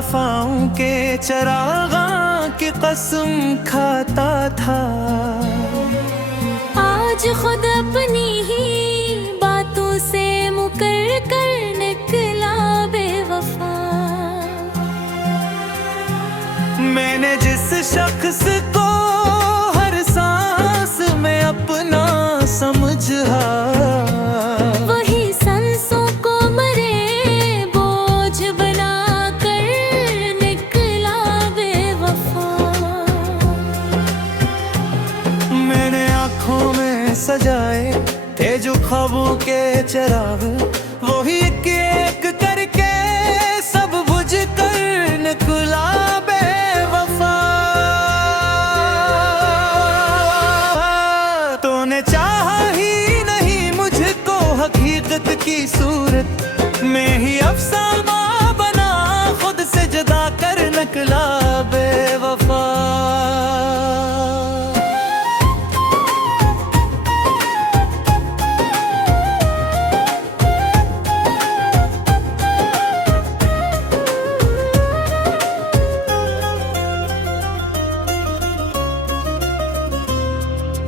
वफाओं के चरागा की कसम खाता था। आज खुद अपनी ही बातों से मुकर कर निकला बेवफा। मैंने जिस शख्स को हर सांस में अपना समझा, वही सांसों को मरे बोझ बना कर निकला बेवफा। मैंने आँखों में सजाए थे जो ख्वाबों के चिराग, वही एक करके सब बुझ कर निकला बेवफा। तूने चाहा ही नहीं मुझको हकीकत की सूरत में ही अफसाना बना, खुद से जुदा कर निकला बेवफा।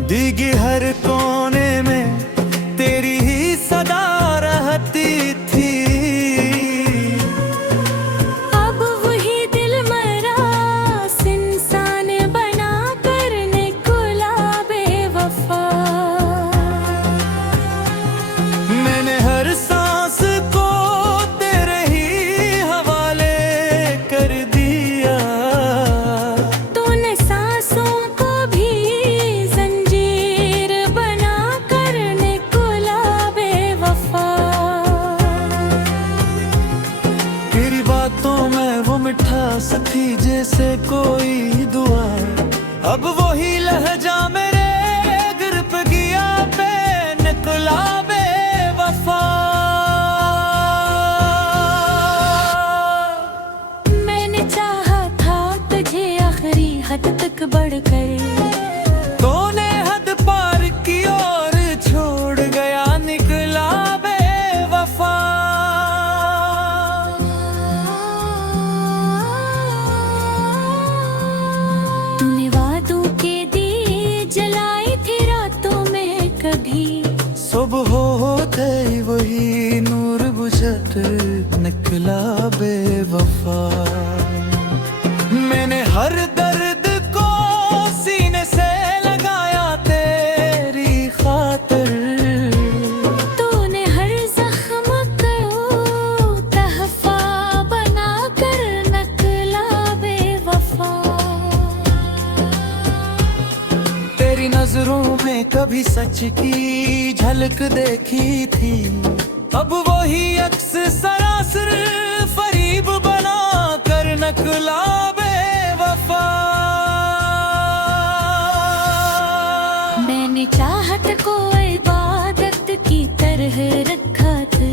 भीगी हर कोने में तेरी ही सदा रहती थी। अब वही दिल मरास इंसान बना कर निकला बेवफा। मैंने हर सांस को तेरे ही हवाले कर दिया। तूने सांसों को भी जंजीर बना कर निकला बेवफा। तेरी बातों में वो मिठास थी जैसे कोई दुआ, अब वही लहजा मेरे गिरप गया पे निकला बेवफा। मैंने चाहा था तुझे आखिरी हद तक बढ़कर, तूने हद पार की और छोड़ गया निकला बेवफा। तूने वादों के दिए जलाई थी रातों में कभी, सुबह होते ही वही नूर बुझत निकला बेवफा। मैंने हर दर्द को सीने से लगाया तेरी खातिर। तूने हर जख्म को तहफा बना कर निकला बेवफा। तेरी नजरों में कभी सच की झलक देखी थी, अब वही अक्स सरासर फरीब बना कर निकला बेवफा। मैंने चाहत को इबादत की तरह रखा था,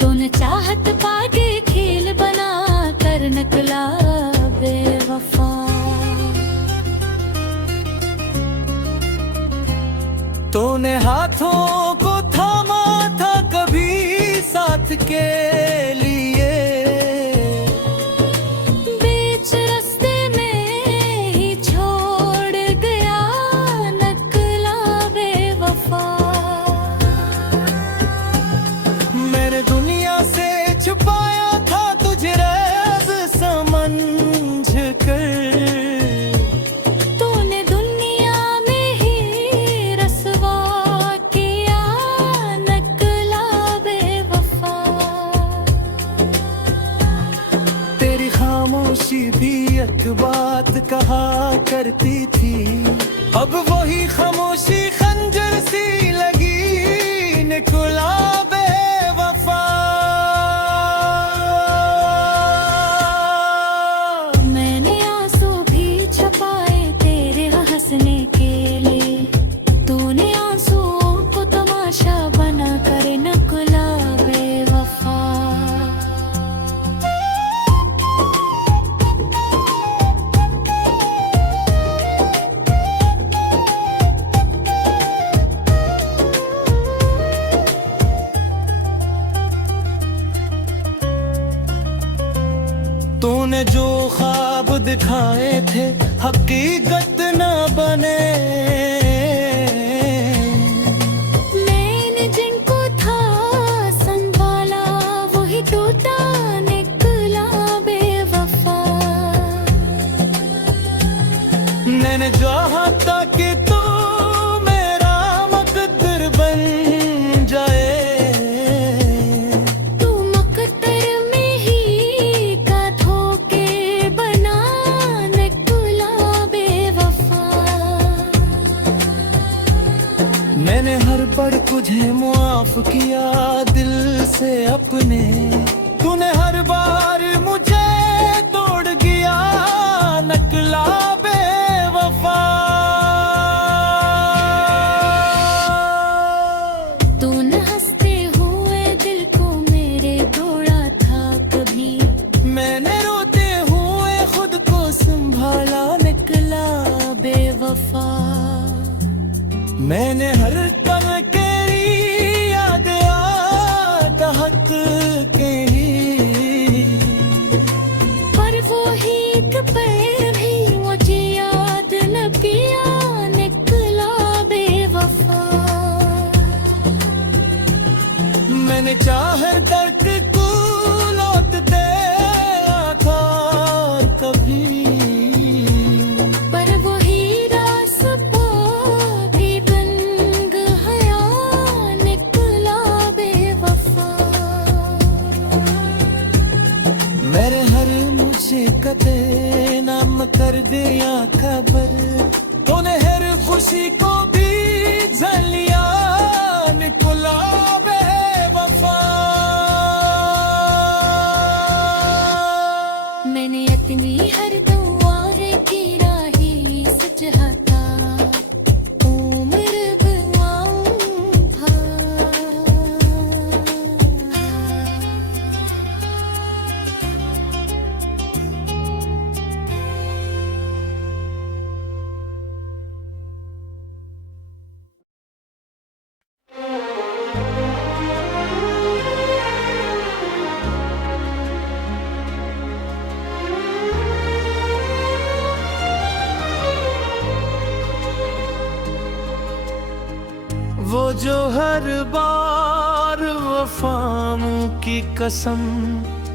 तूने चाहत पाके खेल बना कर निकला बेवफा। तूने हाथों को थामा था कभी साथ के लिए, बीच रास्ते में ही छोड़ गया निकला बेवफा। मैंने दुनिया से छुपाया था तुझे राज समझ कर, तूने दुनिया में ही रसवा किया निकला बेवफा। तेरी खामोशी भी एक बात कहा करती थी, अब वही खामोशी खंजर सी लगी निकला बेवफा। मैंने आंसू भी छुपाए तेरे हंसने के लिए, तूने आंसुओं को तमाशा बना कर निकला बेवफा। तूने जो ख्वाब दिखाए थे हकीकत न बने, मैंने जिनको था संभाला वही टूटा निकला बेवफा। मैंने चाहा था कि तू मेरा मुकद्दर बन जाए, तू मकद्दर में ही का धोखे बना निकला बेवफा। मैंने हर पल तुझे मुआफ किया दिल से अपने, तूने हर बार मुझे तोड़ दिया निकला बेवफा। तूने हंसते हुए दिल को मेरे तोड़ा था कभी, मैंने रोते हुए खुद को संभाला निकला बेवफा। मैंने हर पल तेरी याद तहत के ही, पर वो ही एक पल भी मुझे याद न किया निकला बेवफा। मैंने चाहे दर्द को लौट दे आकार कभी, पर वो ही रास्ता भी बन गया निकला बेवफा। मेरे हर मुझे कदे नाम कर दिया खबर, तूने हर खुशी को भी जलिया निकला बेवफा। मैंने इतनी हर दुआएं की राही सजता उम्र गवाऊंगा। वो जो हर बार वफाओं की कसम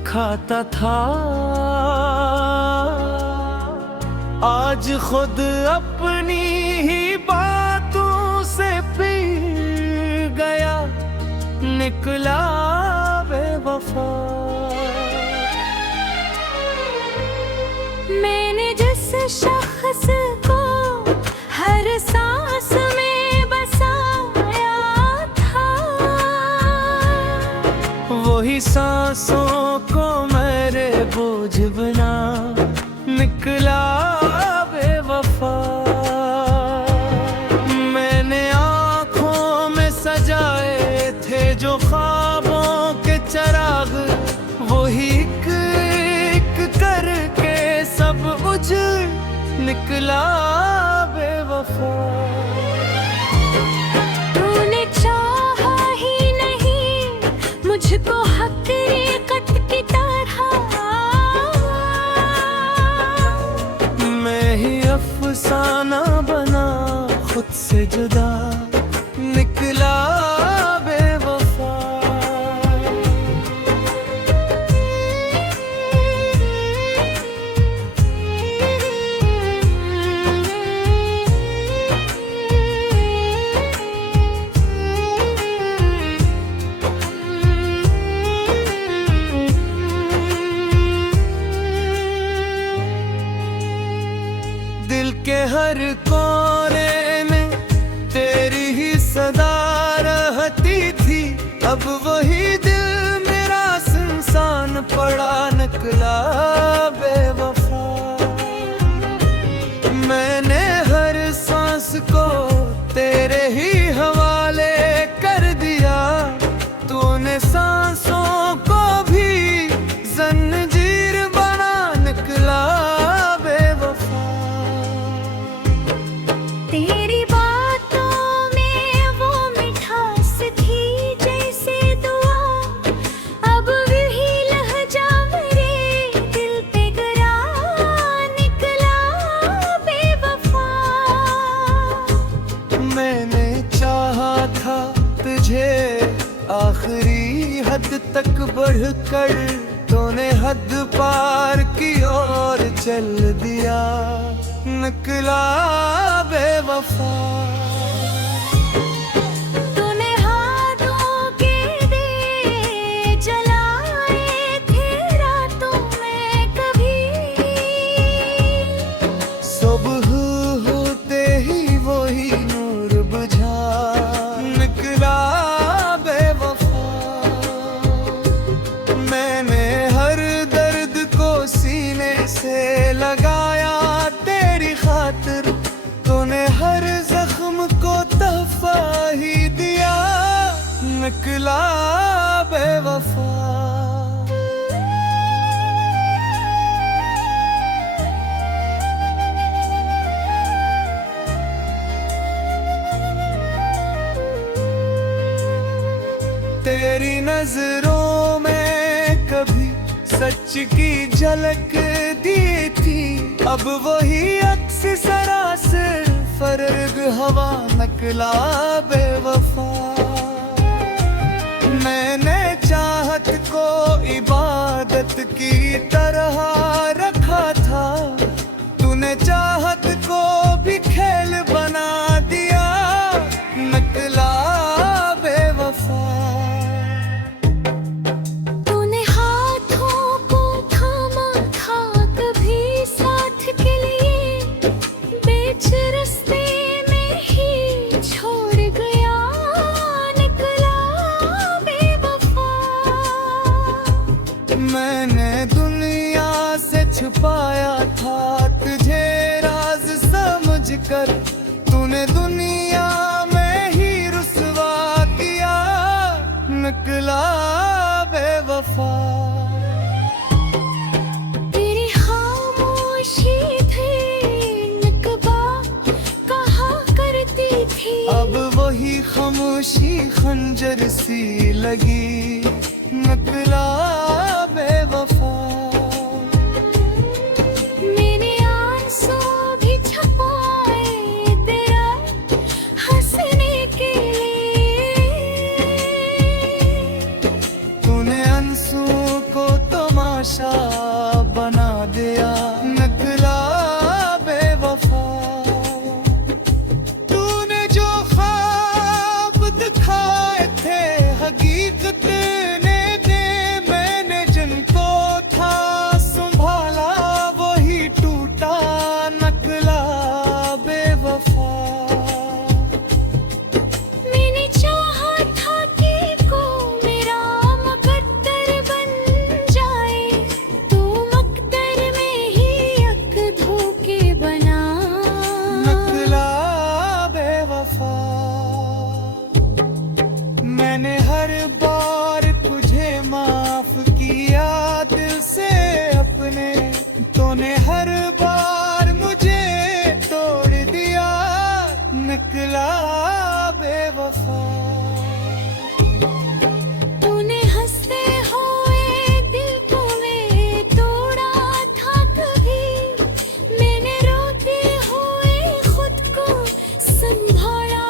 खाता था, आज खुद अपनी ही बातों से पिघल गया निकला बेवफा। मैंने जिस शख्स को हर सांस में बसाया था, वही सांसों को मेरे बोझ बना निकला बेवफा। मैंने आँखों में सजाए थे जो ख्वाबों के चिराग, वही एक एक करके सब उजड़ निकला बेवफा। तूने चाहा ही नहीं मुझको हकीकत की तरह, मैं ही अफसाना बना खुद से जुदा निकला बेवफा। दिल के हर कोने में तेरी ही सदा रहती थी, अब वही दिल मेरा सुनसान पड़ा निकला बेवफा। मैंने हर सांस को तेरे ही हवाले कर दिया, तूने सांसों को भी जंजीर बना निकला बेवफा। प्यार की ओर चल दिया, निकला बेवफा। तूने हाथों के दिए जलाए थे रातों में कभी, सुबह होते ही वही नूर बुझा, निकला बेवफा। मैंने हर दर्द को सीने से लगाया तेरी खातिर, तूने हर जख्म को तोहफा ही दिया, निकला बेवफा। तेरी नजरों में कभी सच की झलक दी थी, अब वही अक्स सरासर फर्ग हवा, निकला बेवफा। मैंने चाहत को इबादत की तरह रखा था, तूने चाहत को भी खेल बना दिया, निकला बेवफा। तूने हाथों को थामा था कभी साथ के लिए, बीच रास्ते में ही छोड़ गया, निकला बेवफा। मैंने दुनिया से छुपाया था तुझे राज समझकर, तूने दुनिया में ही रुसवा किया, निकला बेवफा। तेरी खामोशी थी नकबा कहा करती थी, अब वही खामोशी खंजर सी लगी, निकला बेवफा। मैंने आंसू भी छुपाए तेरा हंसने के लिए, तूने आंसू को तमाशा बना दिया, निकला बेवफा। तूने जो ख्वाब दिखाए थे हकीकत ने दे, मैंने जिनको था संभाला वही टूटा, निकला बेवफा। मैंने चाहा था कि को मेरा मुकद्दर बन जाए, तू मकदर में ही एक धोखे बना, निकला बेवफा। मैंने हर बार तुझे माफ किया दिल से अपने, तूने हर बार मुझे तोड़ दिया, निकला बेवफा। तूने हंसते हुए दिल को वे तोड़ा था कभी, मैंने रोते हुए खुद को संभाला,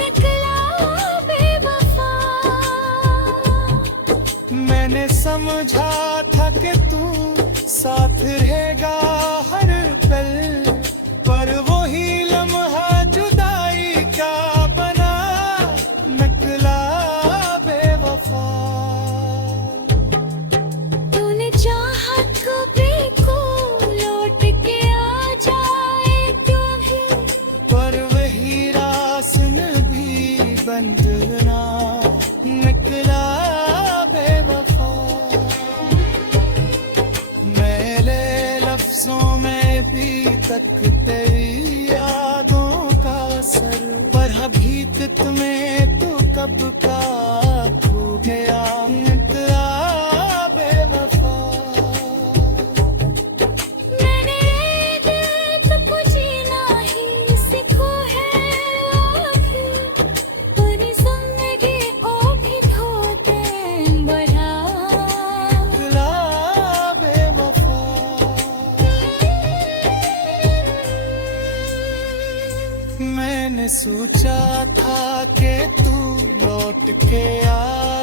निकला बेवफा। मैंने समझा था कि तू साथ रहेगा हर पल, पर वही लम्हा जुदाई का बना, निकला बेवफा। तूने चाहा कभी को लौट के आ जाए क्यों भी, पर वही रासन भी बंद ना, निकला बेवफा। मेरे लफ्जों में भी तक तेरी यादों का असर, पर हकीकत में तू कब का खो गया, निकला बेवफा। मैंने दिल को जीना ही सीखो है आखिर, पूरी जिंदगी ओ भी धोते बढ़ा, निकला बेवफा। मैंने सोचा था कि तू लौट के आ